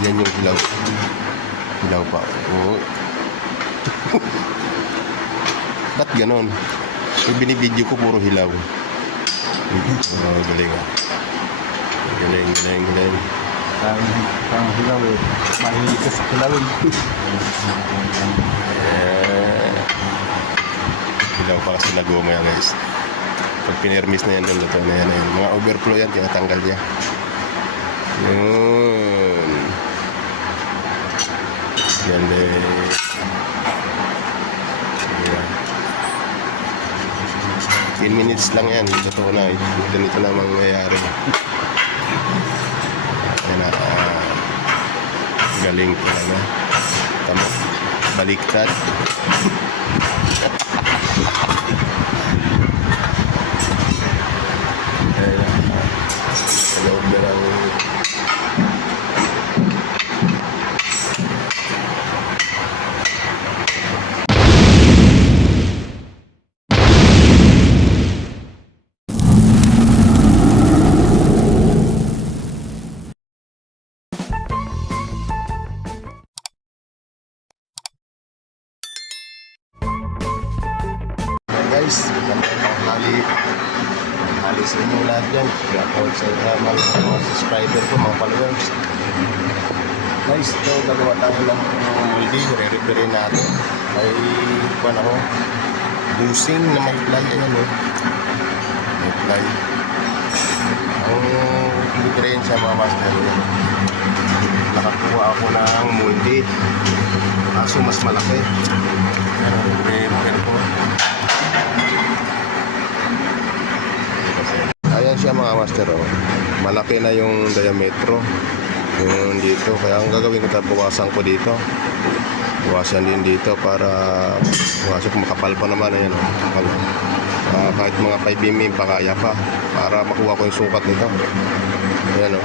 Ayan yung hilaw. Hilaw pa. Oh. Ba't ganon? Yung binibidyo ko puro hilaw. Oh, galing ah. Galing. Parang hilaw eh. Mahilig ka sa hilaw eh. Hilaw pa kasi nagoma yan guys. Pag pinermis na yan, luto na yan. Mga overflow yan, tinatanggal niya. Yun. Galing. Ayan. 10 minutes lang yan. Totoo na. Ganito na mangyayari. Ayan na. Galing talaga. Tama. Baliktad. Ayan. Hello, berang. Guys, hali sa inyo lahat dyan. Shoutout sa mga subscriber ko, mga followers. Guys, ito gagawa tayo ng moldy. Re-repair natin. Ay, kuwan ako. Busing na may fly. Ayan o. May fly. Ang diferensya mga master. Nakakuha ako ng moldy. Kaso mas malaki. Re-repair ko. Ayan siya mga master, oh. Malaki na yung diametro yung dito, kaya ang gagawin ko tayo, buwasan ko dito, buwasan din dito para buwasan ko, makapal pa naman. Ayan, oh. Kahit mga 5 mm pa kaya pa para makuha ko yung sukat nito. Ayan, oh.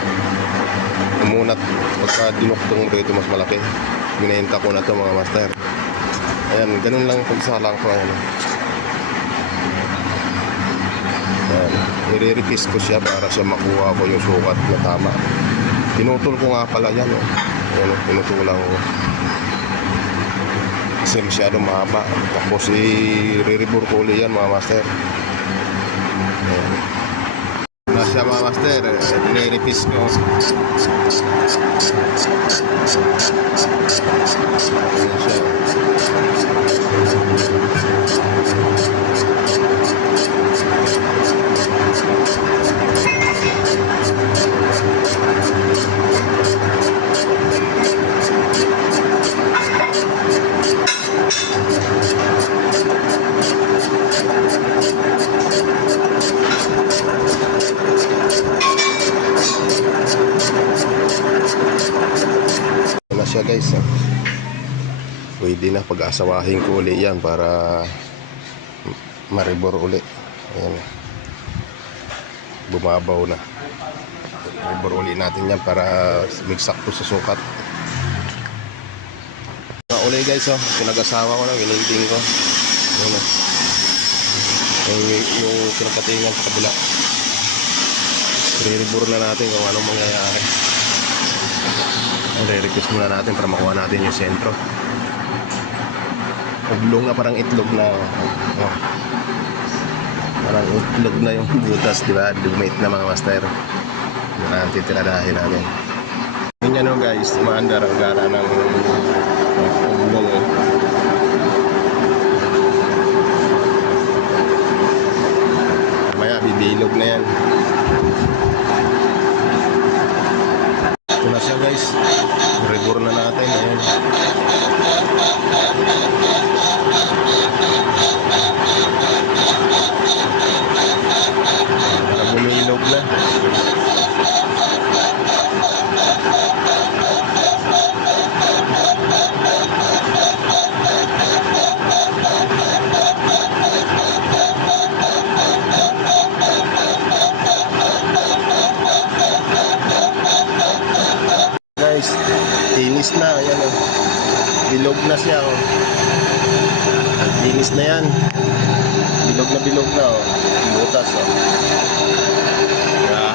Umunat pagka dinuktong ko ito mas malaki, ginahenta ko na to mga master. Ayan, ganun lang pagsalang ko. Ayan, oh. Nire-repis ko siya para siya makuha ko yung sukat na tama. Pinutol ko nga pala yan, oh. Ayan, oh, pinutulang ko kasi masyado mahaba. Tapos i-re-rebore ko ulit yan mga master. Ayan. Na siya mga master, nire-repis ko. Ayan siya. Na siya guys, oh. Pwede na pag-asawahin ko ulit yan para maribor ulit. Ayan, bumabaw na. Maribor ulit natin yan para magsakto sa sukat. Uli guys, oh. Pinag-asawa ko na, wininding ko. Ayan, oh. Yung pinagkatingan sa kabila. Re-rebor na natin kung anong mangyayari. Re-request muna natin para makuha natin yung sentro. Ublong na, parang itlog na. Oh. Parang itlog na yung butas, di ba? Dumate na mga master. Titiradahin natin. Yun yan, oh, guys. Maandar ang gara ng ublong. Oh. Maya, bibilog na yan. Ito na siya guys, rebore na natin. Ayan. Para bumilog na. Guys, linis na. Ayan, oh. Bilog na siya, oh. Linis na yan. Bilog na, oh. Butas, oh. Yeah.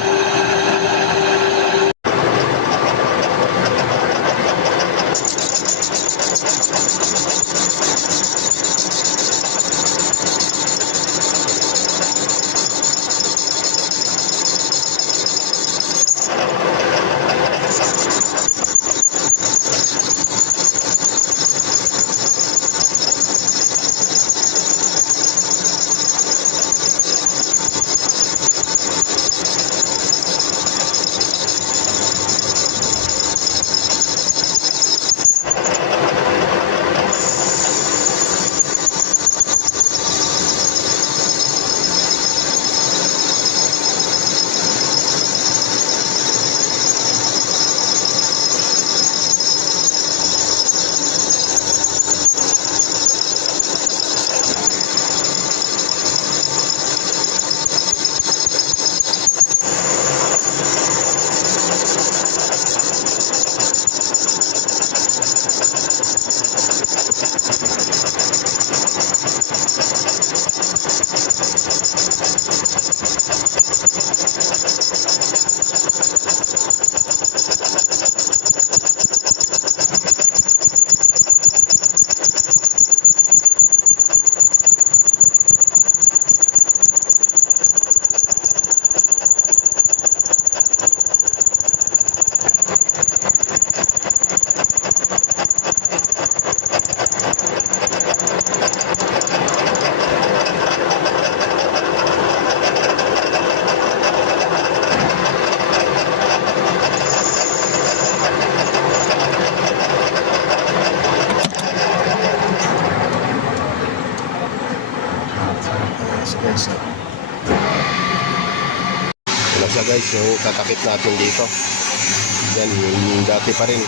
guys, yung tatakip natin dito. Yan, yung dati pa rin.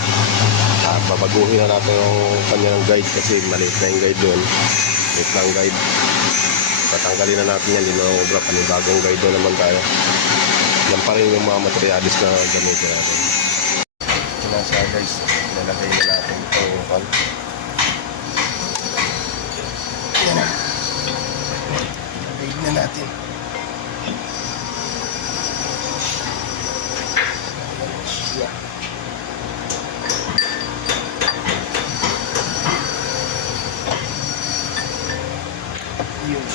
Babaguhin na natin yung kanyang guide kasi maliit na yung guide doon. Maliit na ang guide. Tatanggalin na natin yan, obra panibagong guide doon naman tayo. Yan pa rin yung mga materialis na gamitin natin. Ito na siya guys, nalagay na natin itong pan. Yan na. Nalagay na natin. Yeah. Yun.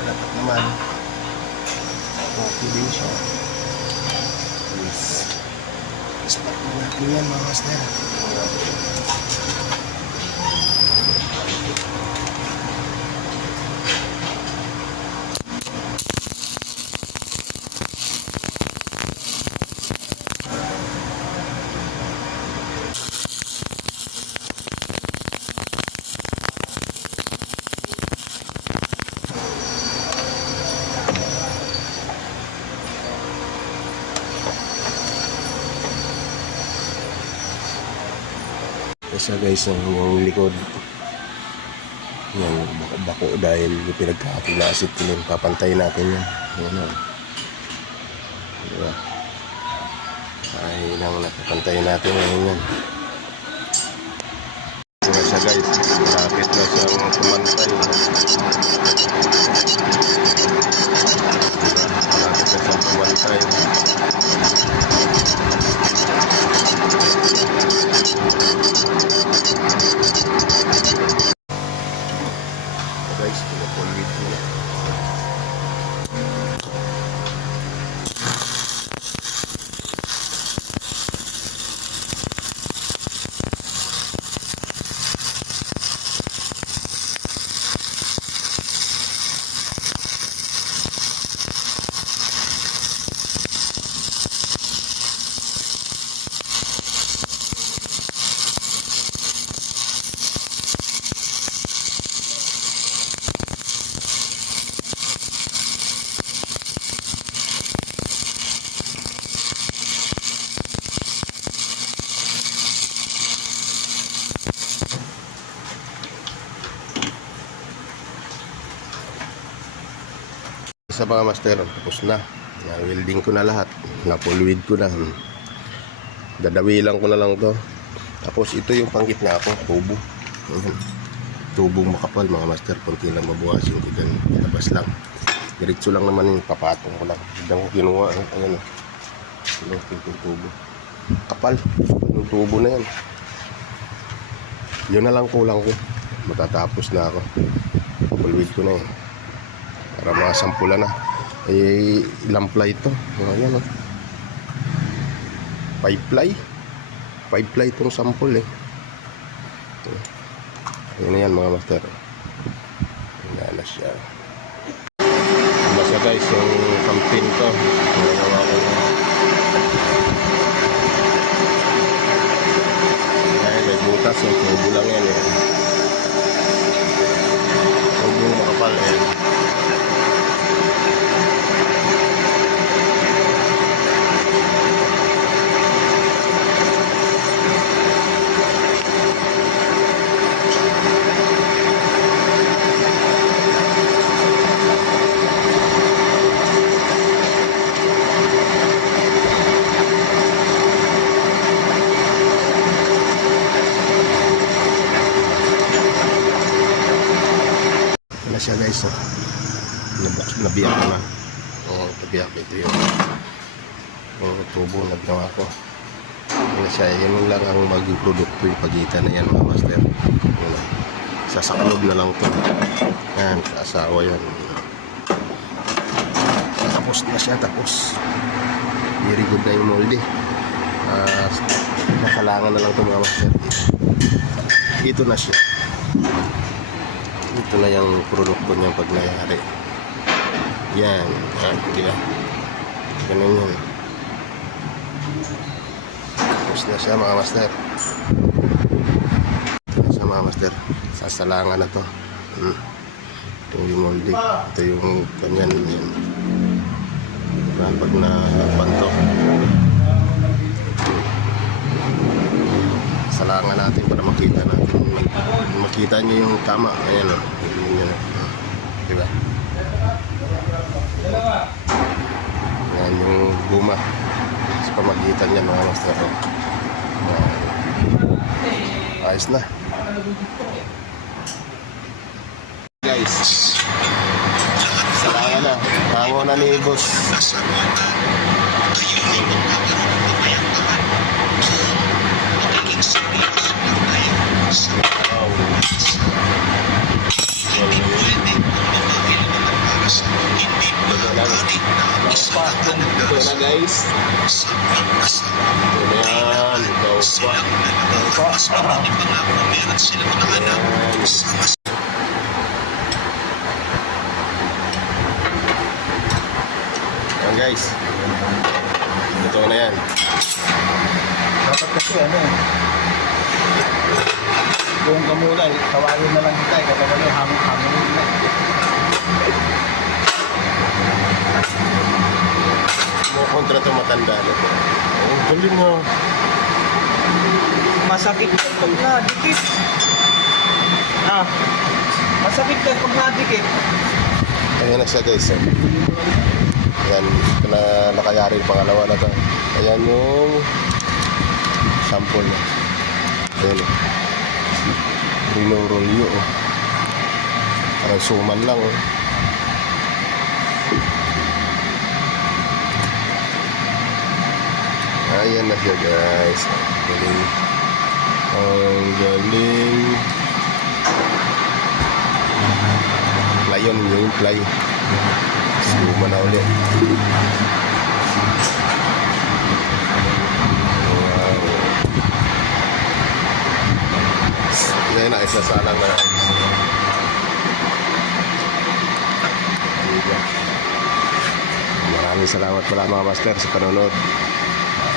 Dapat naman okay din siya. Yes. Stop na natin yan mga master. Isa guys, yung likod yung bako dahil yung pinagkakapulasit ko nun, papantayin natin yan. Yan o, diba? Ay lang napapantayin natin yan. Diba siya guys, malapit na siyang tumantay. Malapit na siyang tumantay. Guys, pinapulwit mo na. Sa mga master, tapos na. Welding ko na lahat. Napulwid ko na. Dadawilan ko na lang to. Tapos ito yung panggitna ko, tubo. Tubong makapal mga master. Kunti lang mabuhasin ko dyan. Labas lang. Diretso lang naman yung papatong ko lang. Diyan ko kinuha. Ayan o. Yung tubo. Kapal. Yung tubo na yan. Yun na lang kulang ko. Matatapos na ako. Pulwid ko na yan. Para masampula na. Eh, ilang ply ito? Ayan o. 5 ply. 5 ply itong sample eh. Ayan na yan mga master. Ayan na siya. Basta guys, yung campaign ko. Nagawa ko na. Ayan, may butas. Yung tubo lang yan eh. Tubo makapal eh. Siya guys, nabiyak ko na. Nabiyak ito yung tubo na ginawa ko. Yan siya, yun lang ang maging produkto yung pagitan na yan mga master. Sasakalob na lang ito. Yan, asawa yan. Tapos na siya, tapos very good na yung molde. Nakalangan na lang ito mga master. ito na siya. Ito na yung produkto niya pag nangyari. Yan. Di ba? Ganun yan. Tapos na siya mga master. Ito na siya mga master. Sasalangan na to. Ito yung molding. Ito yung kanyan. Yan. Pag nalagpan to. Salangan natin para makita natin. Makita nyo yung tama. Ayan o. Diba? Ayan yung guma. Sa pamagitan niya mga master. Ayos na. Guys. Salangan na. Hango na ni boss. Ito na guys. Ito na yan. Ayan guys. Ito na yan. Dapat kasi ano eh. Kung ka muna, tawagin na lang kita eh. Kapag ano, hangin na. Mo kontra to matanda na to. Oh, galing mo. Masakit ka pag nadikit. Masakit ka pag nadikit. Ayan na siya guys. Ayan, ito na nakayari yung pangalawa na to. Ayan yung sample niya. Ayan o. Rinorolyo o. Parang suman lang o. Ayan na siya guys. Galing. Ang galing. Playon yung play. Suma na ulit. Wow. Yan na, isasalang na. Maraming salamat pala mga master sa panonood.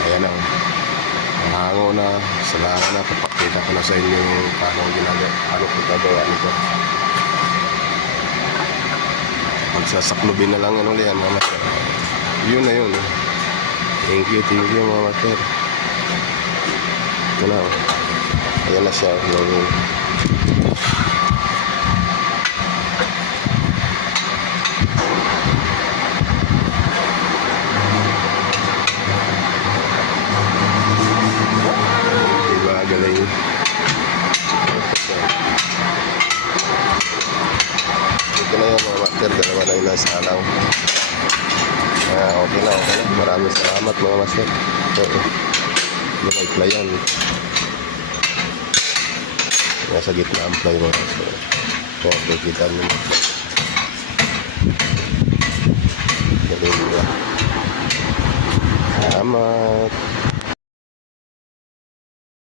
Ayan ang hango na. Salamat na. Papakita ko na sa inyo yung paano ko gagawa nito. Magsasaklubin na lang yan ulit mga master. Yun na yun. Thank you mga master. Ito na. Ayan na siya. Diba galing. Ito na yun mga master. Dalawa na yung nasa alaw. Okay na. Maraming salamat mga master. Yung may playan. Nasa gitna ang play mga master. Ito ang kita nyo. Galing nila. Salamat.